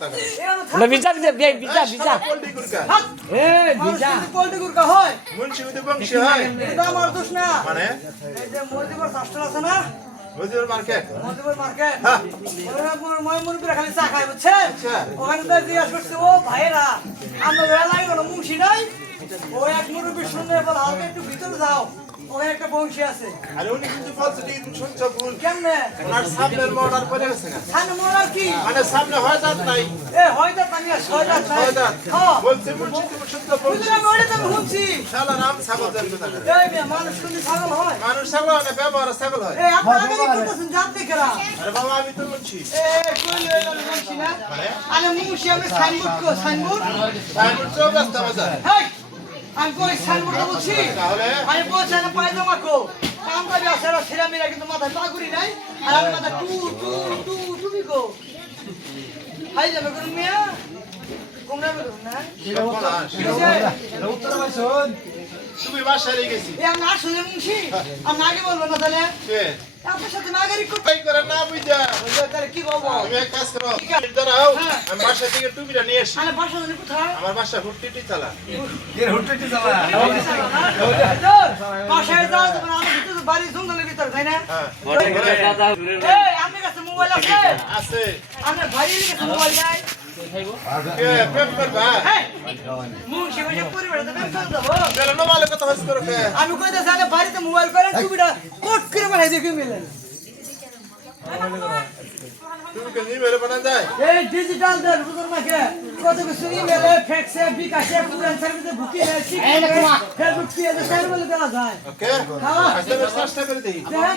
না এ গুরকা হয় মুন্সি উদি বংশী হয়। এটা আমার দোষ না। মানে? এই যে মজিবর শাস্ত্র আছে না? হজুর মার্কেট। মজিবর মার্কেট। হ্যাঁ। ওরা খালি চা খায় বুঝছে? আচ্ছা। ওখানে তো জিজ্ঞাসা করছে ও ভাইরা আমরা কোনো মুন্সি নাই? ও এক মুরব্বি শুনলে বলে হালকা একটু ভিতরে যাও। ওখানে একটা বংশী আছে। আর উনি কিন্তু পজিটিভ শুনছো ভুল। কেমনে? ওনার সামনের মর্ডার করে গেছে না। সামনে কি? মানে সামনে হয় দাঁত নাই। এ নাই। হয় দাঁত। হ্যাঁ বলছে মুন্সি তুমি বুঝলি বলছি। আমি তো আমি শুনছি শালা ছাগল না এই মেয়ে, মানুষ শুনলে ছাগল হয়। মানুষ ছাগল হয় না ব্যবহার ছাগল হয়। এই আপনারা আগে করতেছেন? জানতে কেরা আরে বাবা আমি তো মুন্সি এ কইলে আমি বলছি না? আরে মুশি আমি সাইনবোর্ড কো সাইনবোর্ড? সাইনবোর্ড চৌরাস্তা বাজার। হেই! আমি কই সাইনবোর্ড বলছি আমি না পায়জামা কো। কাম করে আছে আর ছেলে মেয়েরা কিন্তু মাথায় পাগুড়ি নাই আর আমি মাথায় টু টু টু টুবি কো। হাই যাবে কোন মিয়া? না? সর্বনাশ। তুমি বাসায় গেছি। এ আমি আসলে মুশি আমি আগে বলব না তাহলে? আপনার সাথে নাগরিক করতে তাই করে না বুঝা। তাহলে কি বলব? এক কাজ করো দাঁড়াও হ্যাঁ। আমি বাসা থেকে টুপিটা নিয়ে আসি। আরে বাসা জানি কোথায়? আমার বাসা হুট্টিটি চালা। বাসায় যাও তখন আমি ভিতরে বাড়ি জঙ্গলের ভিতরে তাই না? হ্যাঁ। এই আপনার কাছে মোবাইল আছে। আছে। আপনার ভাইয়ের কাছে মোবাইল নাই। কে প্রেম করবা হ্যাঁ মুন্সি হয়ে। পরিবারে তো বের করে দেবো হস করো কে আমি কইতে বাড়িতে মোবাইল করে টুপিটা কোট করে পাঠাই দেখি মিলে তুমি কে নিমেলে বানা যায় এই ডিজিটাল দের বুঝুন না কে কত কিছু ইমেলে ফ্যাক্সে বিকাশে পুরান সার্ভিসে বুকিং এ ফেসবুক দেওয়া যায় ওকে হ্যাঁ। চেষ্টা করে হ্যাঁ তাহলে দেই হ্যাঁ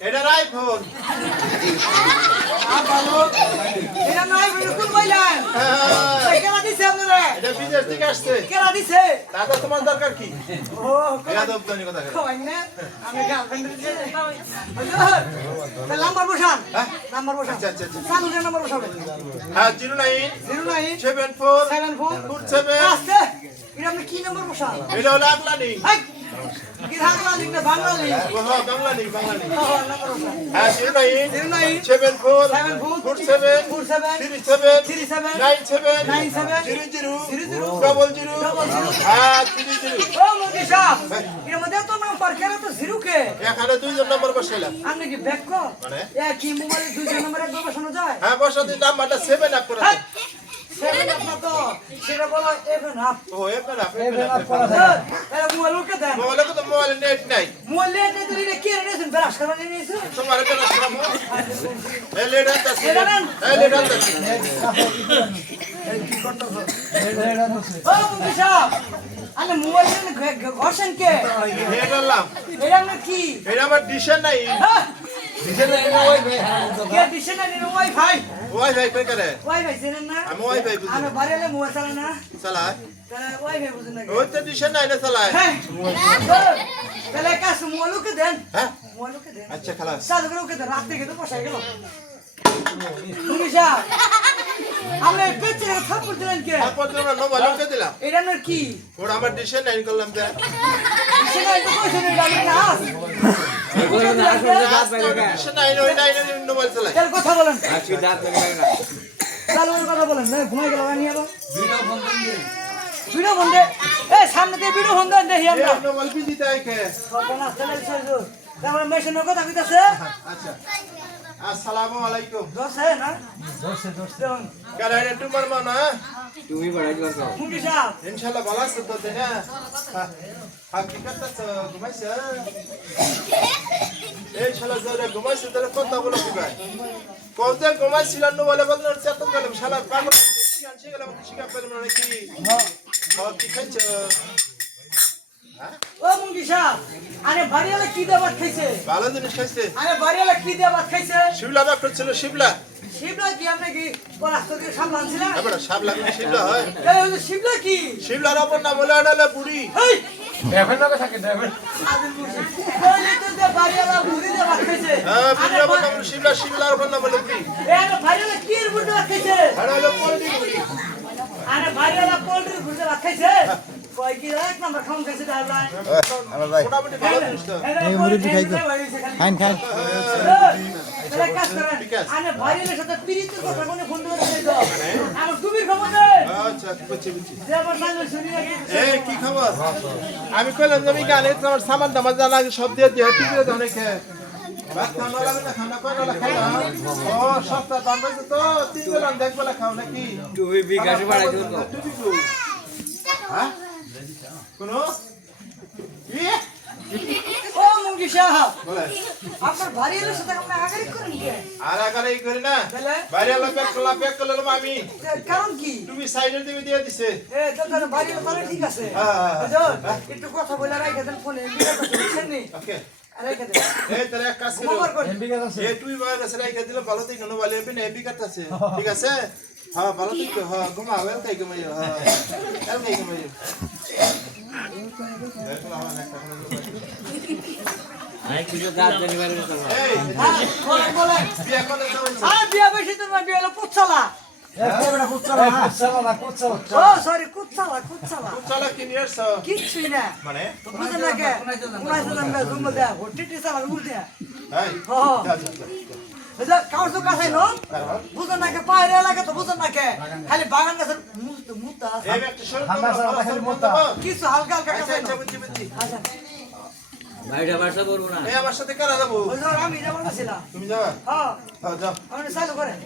এটা আইফোন এটা কোন দিছে আপনারা? এটা বিদেশ থেকে আসছে। কেনা দিছে? দাদা তোমার দরকার কি? ও ইয়াদব জানি কথা কই না? আমি গার্লফ্রেন্ড দিছে নাম্বার বসান। নাম্বার বসান। আচ্ছা, আচ্ছা, আচ্ছা। চালু নাম্বার বসাবেন। হ্যাঁ zero nine zero nine seven four seven four four seven. এটা আপনি কি নাম্বার বসান? এটা হলো আগলানি। হ্যাঁ নাম্বার নাম্বার এখানে দুইজন নম্বর বসাইলাম আপনি কি ব্যাক কি মোবাইলে নাম্বার একবার বসানো যায় হ্যাঁ বসা দিন নাম্বারটা সেভেন আপ করে সেভেন আপ না তো সেটা বলো এভেন আপ ও এভেন আপ এভেন আপ এরা মোবাইল উঠে দেন। মোবাইলে তো মোবাইলে নেট নাই। মোবাইল নিয়ে তো এটা কে রেখেছেন ব্রাশ করা তোমার এটা রাখলাম এ লেট আছে এটা নেন। এ লেট আছে ও মুদি সাহেব আরে মোবাইল নিয়ে ঘষেন কে? লেট আনলাম। এটা কি? এটা আমার ডিশন নাই। হ্যাঁ। কে নিন ওয়াইফাই ওয়াই ভাই কই করে? ওয়াইফাই চেনেন না? আমি ওয়াই ভাই বুঝি আমি বাড়িতে মোবাইল চালা না? চালা তাহলে ওয়াইফাই বুঝেন না ওই তো ডিশন নাই না চালায়। হ্যাঁ। তাহলে কাছে মোবাইল ওকে দেন। হ্যাঁ? মোবাইল ওকে দেন। আচ্ছা খালাস চালু করে ওকে দেন রাত তো বসাই গেল। মুদি সাহেব আমরা পেছনে থাপ্পড় দিলেন কে? ওকে দিলাম এটা আপনার কি ওরা আমার নাই করলাম যে। সেটাই তো কইছেন এটা আমি নাচ কথা বলেন কথা বলেন ঘুমাই গেল নিয়ে ভিডিও বন্ধে এ সামনে দিয়ে ভিডিও বন্ধ দেখি আমরা মোবাইল বিজি দেয় সর্বনাশ তাহলে মেশিনের কথা কইতাছে আচ্ছা। আসসালামু আলাইকুম। দোষ হ্যাঁ না? দোষ দোষ। কেন এটা তোমার মা না? সাহেব ইনশাআল্লাহ ভালো আছে তো তাই না? হাকিকত তো ঘুমাইছে? এই শালা জোরে ঘুমাইছে তাহলে কথা বলো কি ভাই ঘুমাইছিল নো বলে বল না চেতন গেলাম শালা পাগল। কি আনছে গেলাম শিখা পেলাম নাকি? হ্যাঁ কি খাইছে? ও মুন্ডি সাহেব আরে বাড়িওয়ালা কি দিয়ে ভাত খাইছে? ভালো জিনিস খাইছে। আরে বাড়িওয়ালা কি দিয়ে ভাত খাইছে? শিবলা বাক ছিল শিবলা শিবলা কি আপনি কি রাস্তা দিয়ে সামলানছিলেন এবার সাবলা শিবলা হয়। এই ওই শিবলা কি? শিবলার অপর নাম হলো আনালে বুড়ি। এই কইলে তো দে বাড়িওয়ালা ঘুরি দে ভাত খাইছে। হ্যাঁ আরে বিনা বা- বললাম শিমলা শিমলার বললাম বলে কি বাড়িওয়ালা এর ভাত খাইছে? আরে হলো পোল্ট্রি আরে বাড়িওয়ালা পোল্ট্রির ঘুরি ভাত খাইছে? খাইন খাইন। তুমি আচ্ছা আমি কইলাম আমি গানে তোমার সামান দামাজ লাগে সব দিয়ে দিয়ে টিভিতে খাও নাকি? তুমি বিকাশে বাড়াই হ্যাঁ? কোনো? ও মুঙ্গি সাহেব। বলে। আপনার বাড়িওয়ালার সাথে আপনি আগারি করেন কি? আর আগারে করি না। তাহলে? বাইরে আলো প্যাক করলাম করলাম আমি। কারণ কি? তুমি সাইডে দিবি দিয়ে দিছে। এ তো তাহলে বাড়িওয়ালা তাহলে ঠিক আছে। হ্যাঁ, হ্যাঁ, হ্যাঁ। একটু কথা বলে রাখে দেন ফোনে বুঝছেন নি? ওকে। করো। আছে। আছে। ঠিক আছে? হ্যাঁ ভালো থেকে হ্যাঁ ঘুমা ওয়েল থেকে ঘুমাইও হ্যাঁ এল থেকে একটা আমি কিছু জানি বাইরে করব এই হ্যাঁ বলেন বলেন। বিয়া করে যাও আরে বিয়া বেশি তো না বিয়া হলো চলো কি নিয়ে আসছো? কিচ্ছুই না। মানে? বুঝেন না কে? উনাইছে দাম বে জুম দে হোটি টি তো কাছে নো? বুঝেন না কে পায়ের এলাকা তো বুঝেন না কে খালি বাগান গাছের মুত কিছু হালকা হালকা কাছে আচ্ছা আচ্ছা। বাইরে বাসা করব না। এই আমার সাথে কারা যাব? আমি যেমন ছিলাম তুমি যাবা? হ্যাঁ। হ্যাঁ যাও। আপনি চালু করেন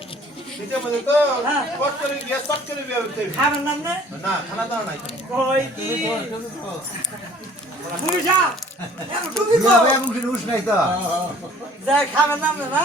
দিতে মধ্যে তো হ্যাঁ। করে গ্যাস পট করে বিয়ে হতে খাবেন নাম না না খানা দাও নাই। কই কি? ডুবি খাবেন নাম না?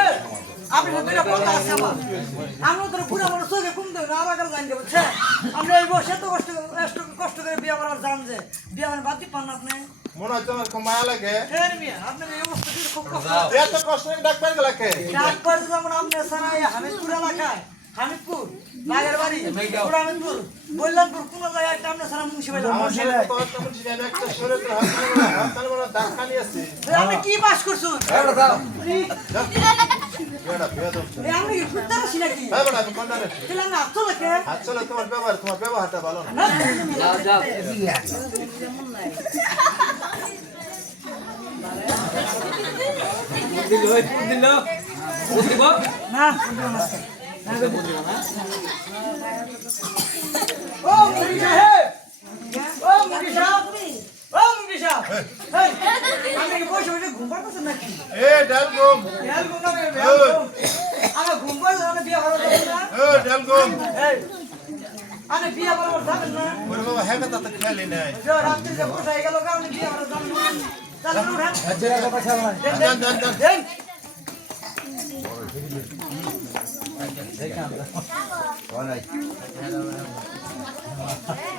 না তাও বেশি ওই যে আস্তে আস্তে বলেন না আপনি দুইটা কথা আছে আমার আমরা তো পুরো আমার চোখে কম দেবে না আবার জানি দেবো আমরা এই বসে তো কষ্ট কষ্ট কষ্ট করে বিয়ে করার জান যে বিয়ে মানে বাদ পান না আপনি। মনে হয় তোমার খুব মায়া লাগে। আপনার এই অবস্থা খুব কষ্ট। এত কষ্ট ডাক্তার গেলাকে ডাক্তার যেমন আপনি সারা হামিদপুর এলাকায় হামিদপুর নাগের বাড়ি পুরো হামিদপুর বললামপুর কোন জায়গায় একটা আপনার সারা মুন্সি ভাই আমার সাথে তো একটা মুন্সি জানে একটা শরীরে তো হাত ধরে বড় দাগ আছে আপনি কি পাস করছেন? হ্যাঁ তোমার ব্যবহার তোমার ব্যবহারটা ভালো না না ও মুন্সি সাহেব ও মুন্সি সাহেব এই, আপনি কি বসে বসে ঘুম পাড়তেছেন নাকি এ, ডাল গম। বিয়ার ঘুম না আমার ঘুম পাড়লে আমি বিয়ে করা না এ, ডাল গম। এই বিয়ে করার যাবেন না ওরে বাবা হ্যাঁ কথা তো খেয়ালই নাই। যে রাত্রি যে বসে গেল আমি বিয়ে করা যাবেন না চালু উঠেন জান জান জান দেন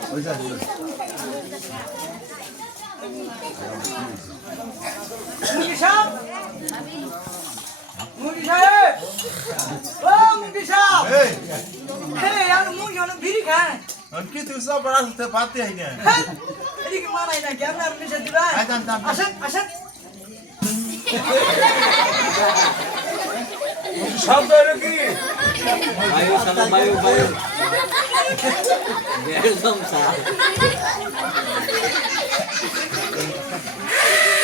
মুন্ডি সাহেব মুন্ডি সাহেব ও মুন্ডি সাহেব এই এই আমি মুন্ডি অনেক বিড়ি খায় কি তুই সব বড় হতে পারতে হয় না হ্যাঁ, এদিকে মানাই না কি আপনার নিচে দিবেন আয়, যান, যান, যান। আসেন আসেন বায়ু সামনে বায়ু বায়ু একদম সাফ কোভিড में আর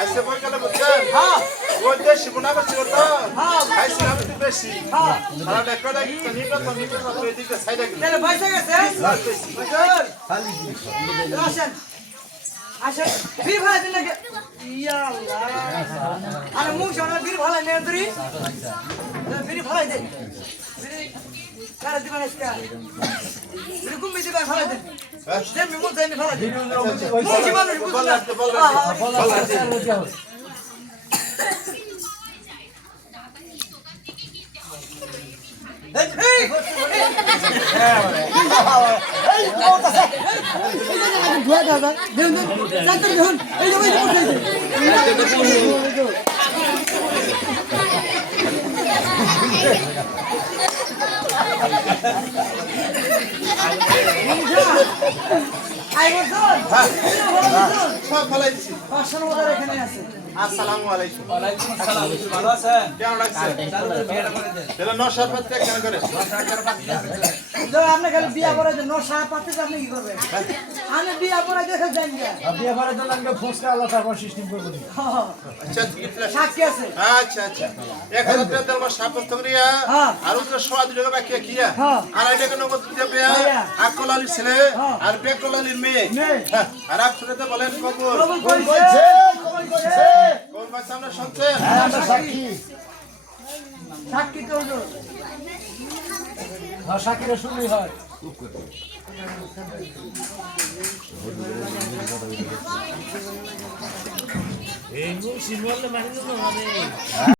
আজকে গেলে বুঝছেন হ্যাঁ ওই দেশি গুণা করছি তো হ্যাঁ। খাইছি আমি তো বেশি। হ্যাঁ সারা ডেকটা কিন্তু নিবে তো নিবে তো তুই এদিকে সাইডে গেলি। তাহলে পয়সা গেছে? বুঝুন আসেন। আসেন। বীর ভাই দিন নাকি ইয়া আল্লাহ আরে মুখ সামনে বীর ভাই নেন তুই বীর ভাই দে। বীর দিবেন আজকে। বীর কুম্বি দিবেন ভাই দে। যে মিমু তাই নি ভাই মুখ জীবন বুঝলা আই বলছুন সব ফলাই দিছি পাঁচশো মতো এখানে আছে আসসালামু আলাইকুম। ভালো আছেন? কেমন লাগছে? তাহলে নশার পাত্রে কেন করে আপনি খালি বিয়া করে দেন নশা পাতে আপনি কি করবেন? আমি বিয়া করে দেখে বিয়ে করে ফুসকা আল্লাহ তারপর সিস্টেম করব। আচ্ছা আছে সাক্ষী আছে। আচ্ছা আচ্ছা। এক হাজার টাকা দেবো হ্যাঁ। আর উত্তর সোয়া দুই টাকা বাকি কিয়া হ্যাঁ। আর টাকা নগদ হ্যাঁ। আকল আলীর ছেলে হ্যাঁ। আর বেকল আলীর মেয়ে। হ্যাঁ, আর আপ শুনেতে বলেন কবুল। সাক্ষীরা শুনলেই হয় এই মুখ সিনবল মানে